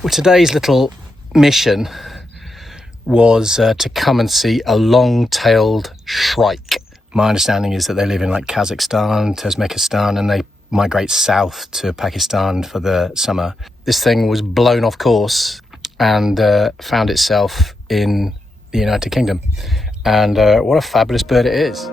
Well, today's little mission was to come and see a long-tailed shrike. My understanding is that they live in like Kazakhstan, Turkmenistan, and they migrate south to Pakistan for the summer. This thing was blown off course and found itself in the United Kingdom. And what a fabulous bird it is.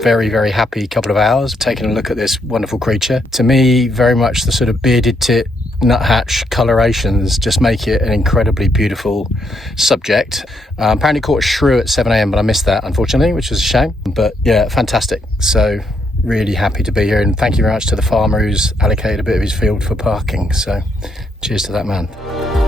Very, very happy couple of hours taking a look at this wonderful creature. To me, very much the sort of bearded tit, nuthatch colorations just make it an incredibly beautiful subject. Apparently caught a shrew at 7 a.m, but I missed that, unfortunately, which was a shame. But yeah, fantastic. So really happy to be here, and thank you very much to the farmer who's allocated a bit of his field for parking. So cheers to that man.